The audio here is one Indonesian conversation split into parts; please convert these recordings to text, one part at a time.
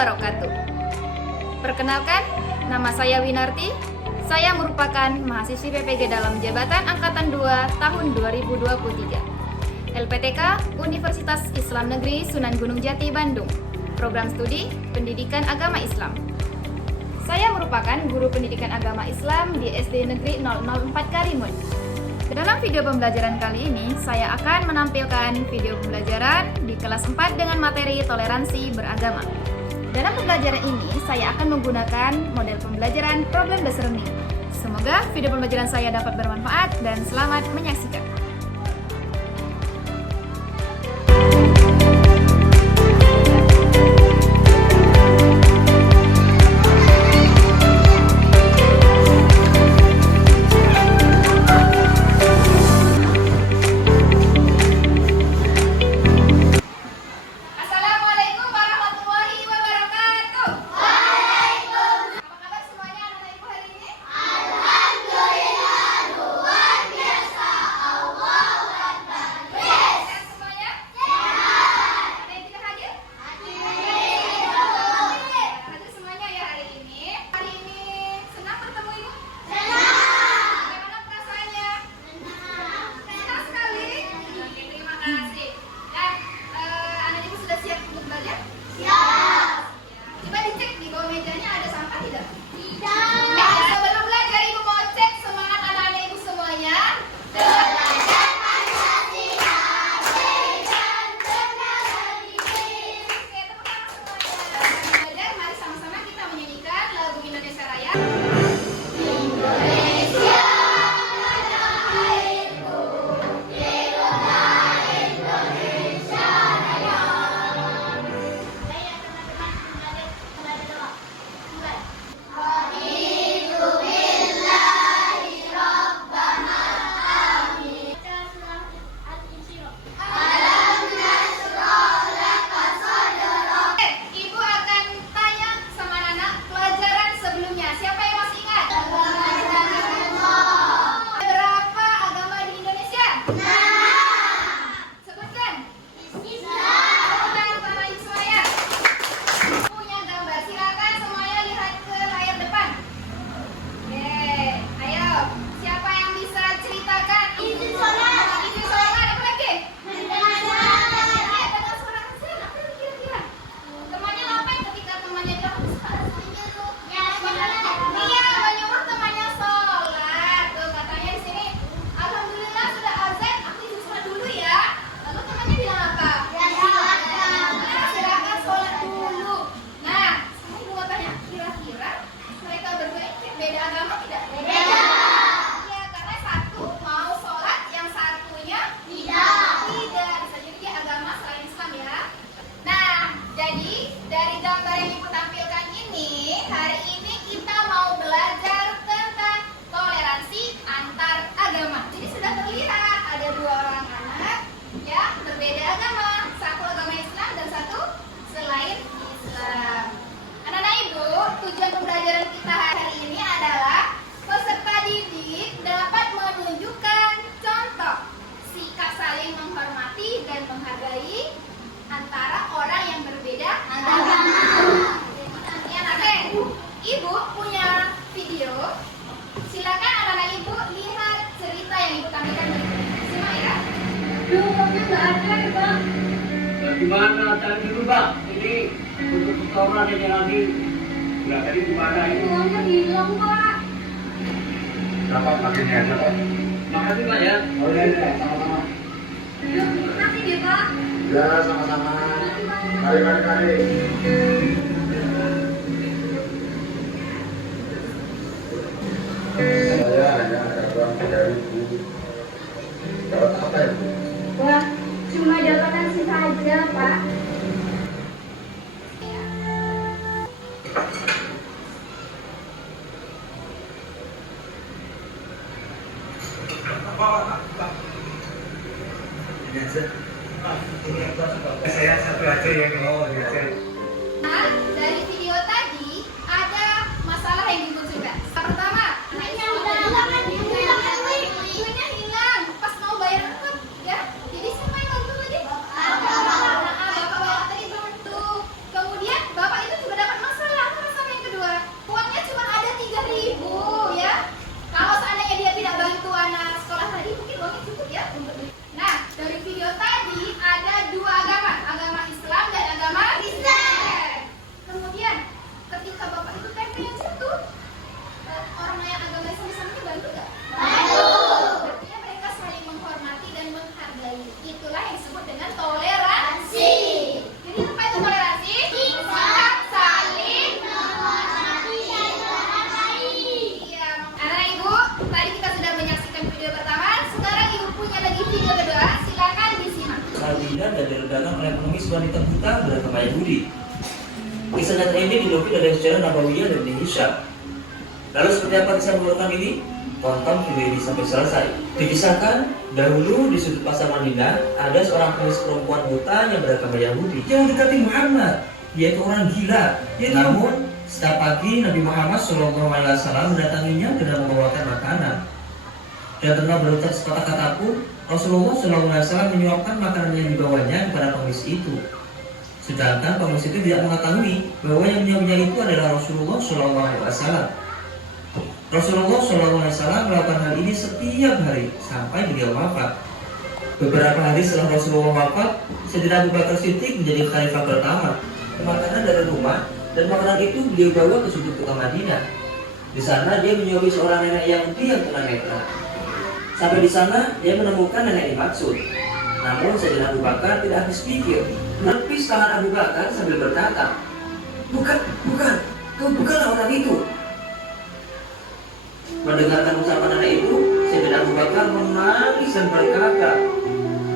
wabarakatuh. Perkenalkan, nama saya Winarti. Saya merupakan mahasiswi PPG dalam Jabatan Angkatan 2 tahun 2023. LPTK Universitas Islam Negeri Sunan Gunung Jati, Bandung. Program Studi Pendidikan Agama Islam. Saya merupakan guru pendidikan agama Islam di SD Negeri 004 Karimun. Dalam video pembelajaran kali ini, saya akan menampilkan video pembelajaran di kelas 4 dengan materi toleransi beragama. Dalam pembelajaran ini, saya akan menggunakan model pembelajaran problem-based learning. Semoga video pembelajaran saya dapat bermanfaat dan selamat menyaksikan. Gimana cari dulu Bang? Ini untuk setoran aja nanti nggak tadi gimana ini? Uangnya hilang Pak. Dapat pakai aja Pak. Makasih Pak ya. Oh iya, sama-sama. Makasih deh Pak. Ya sama-sama. Mari. Saya hanya ada uang 3.000. Dapat apa ya Bu? Wah, cuma dapat nasi saja Pak. Ini aja. Saya satu aja yang mau diajar. Nah, dari video tadi ada masalah yang dimunculkan. Pertama, duitnya hilang pas mau bayar apa? Ya, jadi siapa yang bantu tadi? Bapak tadi bantu. Kemudian bapak itu juga wanita buta beragama Yahudi. Kisah nyata ini dinukil dari sejarah Nabawiyah dan Ibnu Hisham. Lalu seperti apa kisah mengurutkan ini? Tonton video ini sampai selesai. Dikisahkan, dahulu di sudut pasar Madinah ada seorang pengemis perempuan buta yang beragama Yahudi yang mendekati Muhammad. Dia itu orang gila. Namun setiap pagi Nabi Muhammad SAW mendatanginya dengan membawakan makanan. Dan pernah berucap sepatah kata pun, Rasulullah SAW menyuapkan makanan yang dibawanya kepada pengemis itu. Sedangkan pengemis itu tidak mengetahui bahwa yang menyuapnya itu adalah Rasulullah SAW. Rasulullah SAW melakukan hal ini setiap hari sampai beliau wafat. Beberapa hari setelah Rasulullah wafat, Sayyidina Abu Bakar Siddiq menjadi khalifah pertama. Makanan dari rumah dan makanan itu beliau bawa ke sudut kota Madinah. Di sana dia menyuapi seorang nenek Yahudi yang tunanetra. Sampai di sana dia menemukan nenek dimaksud. Namun Sayyidina Abu Bakar tidak habis pikir, menepis tangan Abu Bakar sambil berkata, bukan, kau bukanlah orang itu. Mendengarkan ucapan nenek itu, Sayyidina Abu Bakar menangis dan berkata,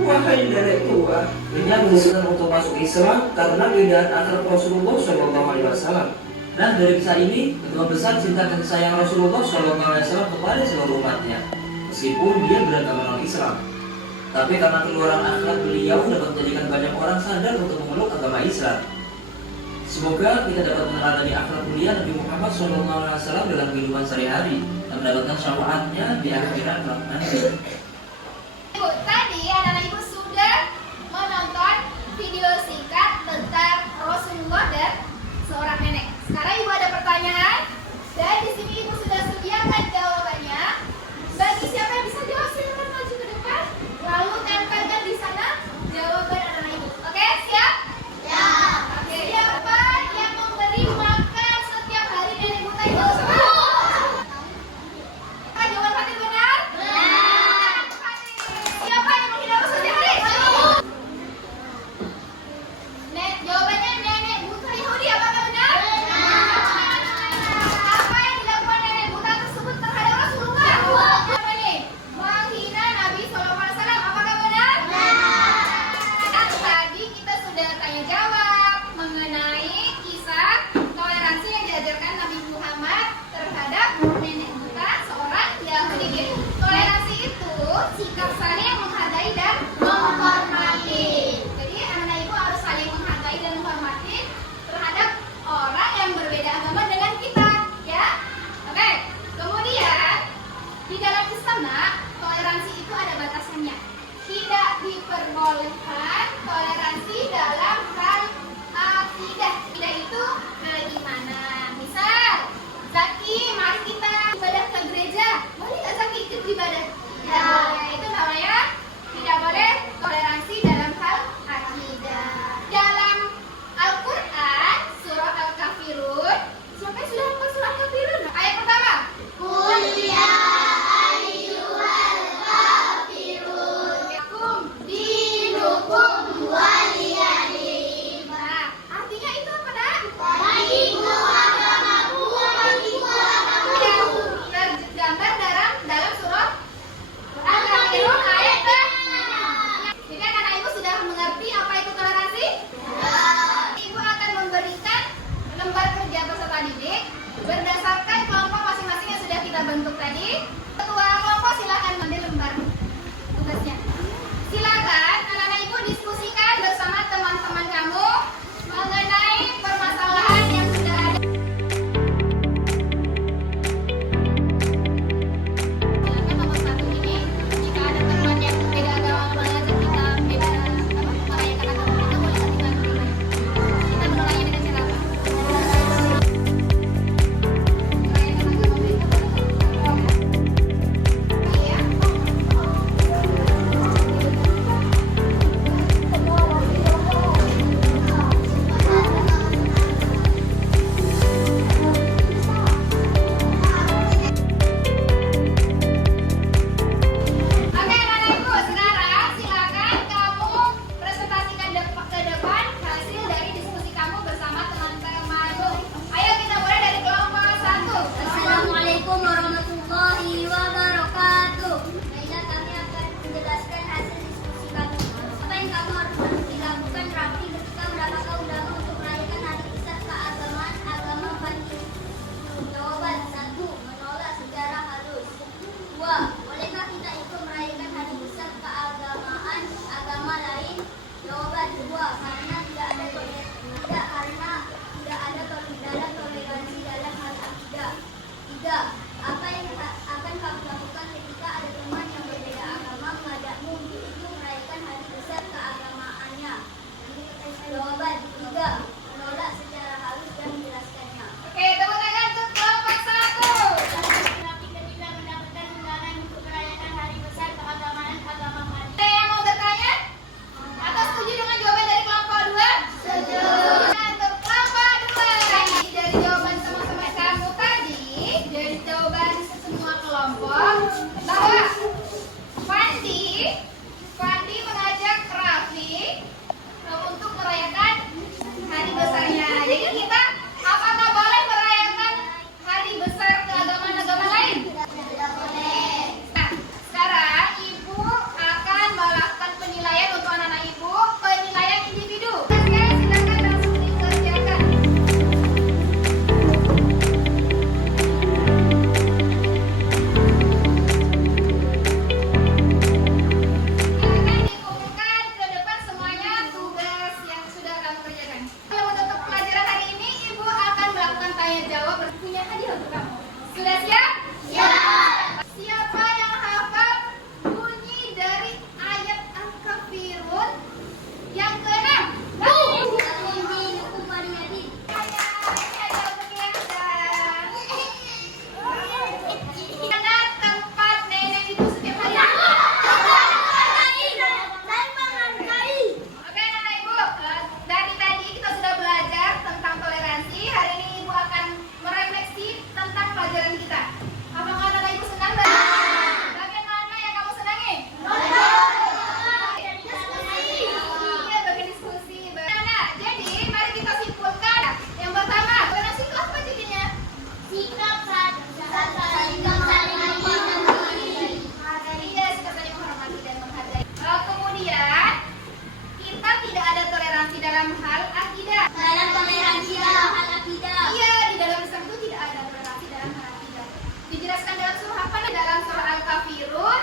wahai nenek tua, dia memutuskan untuk masuk Islam karena keindahan akhlak Rasulullah SAW. Dan dari kisah ini, kedua besar cinta kasih sayang Rasulullah SAW kepada seluruh umatnya, meskipun dia beragama non-Islam. Tapi karena keluaran akhlak beliau dapat menjadikan banyak orang sadar untuk memeluk agama Islam. Semoga kita dapat meneladani akhlak mulia Nabi Muhammad SAW dalam kehidupan sehari-hari dan mendapatkan syafaatnya di akhirat nanti. Ibu, tadi anak-anak ibu sudah menonton video singkat tentang Rasulullah dan seorang nenek. Sekarang ibu ada pertanyaan dan di sini ibu sudah sediakan jawabannya. Bagi siapa yang bisa jawab silakan maju ke depan, lalu tempelkan di sana jawaban anak-anak ibu. Oke, siap? Ya. Oke. Siapa yang memberi makan setiap hari nenek buta itu? Jawaban Fatih benar? Benar. Siapa yang menghidap setiap hari? Jawabannya nenek buta Yahudi, apakah benar? Benar. Apa yang dilakukan nenek buta tersebut terhadap Rasulullah? Apa nih? Menghina Nabi SAW, apakah benar? Benar. Tadi kita sudah tanya jawab mengenai kisah toleransi yang diajarkan Nabi Muhammad terhadap nenek buta seorang Yahudi. Toleransi itu sikap saling menghargai dan menghormati. Jadi anak-anak ibu harus saling menghargai dan menghormati terhadap orang yang berbeda agama dengan kita, ya. Oke. Kemudian di dalam Islam, nak, toleransi itu ada batasannya. Tidak diperbolehkan toleransi dalam hal akidah. Akidah itu bagaimana? Misal, Zaki, mari kita ibadah ke gereja. Boleh nggak Zaki ikut ibadah? Ya. Itu namanya tidak boleh toleransi dalam hal akidah. Dalam Al-Quran, surah Al-Kafirun, siapa yang sudah hafal surah Al-Kafirun? Ayat pertama. Qul ya ayyuhal kafirun lakum dinukum waliyadin. Nah, artinya itu apa, nak? Bagiku agamaku, bagiku agamaku. Tergambar dalam surah Al-Kafirun ayat ke-6. Jadi anak-anak ibu sudah mengerti apa itu toleransi? Ibu akan memberikan lembar kerja peserta didik berdasarkan kelompok masing-masing yang sudah kita bentuk tadi. Ketua kelompok silakan ambil lembar tugasnya. Silakan anak-anak ibu diskusikan bersama teman-teman kamu mengenai permasalahan yang sudah ada. Silakan nomor 1 ini, jika ada teman yang beda agama mengajak kita beda merayakan agama kita, boleh ketinggalan dulu. Kita menolaknya dengan cara apa? Merayakan agama kita boleh. Apa yang akan kamu lakukan ketika ada teman yang berbeda agama mengajakmu untuk ikut merayakan hari besar keagamaannya? Jawaban 3. Menolak secara halus dan menjelaskannya. Oke, tepuk tangan untuk kelompok 1. Tapi ketika mendapatkan undangan untuk merayakan hari besar keagamaan agama kami. Ada yang mau bertanya? Atau setuju dengan jawaban dari kelompok 2? Setuju. Untuk kelompok 2. Dari jawaban sama-sama kamu tadi, dari jawaban semua kelompok, bahwa Fandi mengajak Raffi untuk merayakan hari besarnya. Jadi kita apakah boleh merayakan hari besar keagamaan agama lain? Tidak boleh. Nah, sekarang Ibu akan melakukan penilaian untuk anak-anak Ibu, penilaian individu. Sekarang silakan langsung dikerjakan. Silakan dikumpulkan ke depan semuanya tugas yang sudah kamu kerjakan. Kalau untuk pelajaran hari ini, Ibu akan melakukan tanya jawab. Punya hadiah untuk kamu. Sudah siap? Ya. Siapa yang hafal bunyi dari ayat Al-Kafirun yang ke-6? Mana tempat nenek itu setiap hari? Oke, anak Ibu, dari tadi kita sudah belajar tentang toleransi. Hari ini Ibu akan merefleksi tentang pelajaran kita. Apakah anak Ibu senang? Bagian mana yang kamu senangi? Iya, bagian diskusi. Nah, jadi mari kita simpulkan. Yang pertama, toleransi itu apa jadinya? Sikap saling menghormati. Iya, sikap saling menghormati dan menghargai. Kemudian, kita tidak ada toleransi dalam hal akidah. Dalam toleransi dalam hal akidah. Iya, di dalam Islam itu tidak ada toleransi dalam hal akidah. Dijelaskan dalam surah apa nih? Dalam surah Al-Kafirun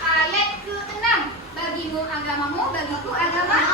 ayat ke-6. Bagimu agamamu, bagiku agama